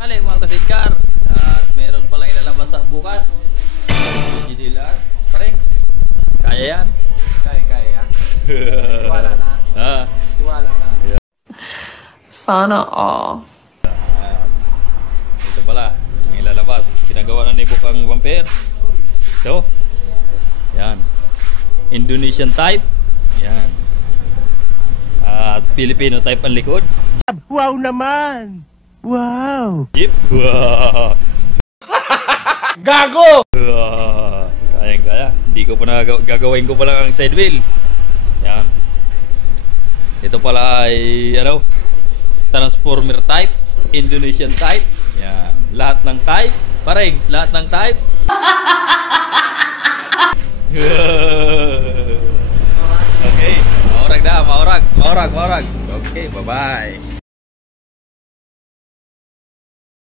Alay mga kasidkar, at meron palang ilalabas sa bukas. Gidilan, Parengs. Kaya yan? Kaya. Tiwala lang. Tiwala lang. Sana all. Ito pala, ang ilalabas. Ginagawa na ni Book ang bumper. Ito. Yan. Indonesian type. Yan. At Filipino type ang likod. Wow naman! Wow! Jeep. Wow. Gago! Kaya. Hindi ko pa gagawin ko pa lang ang side wheel. Yan. Ito pala ay transformer type, Indonesian type. Yan. Lahat ng type. Pareng, lahat ng type. Okay. Maurag. Okay, bye-bye.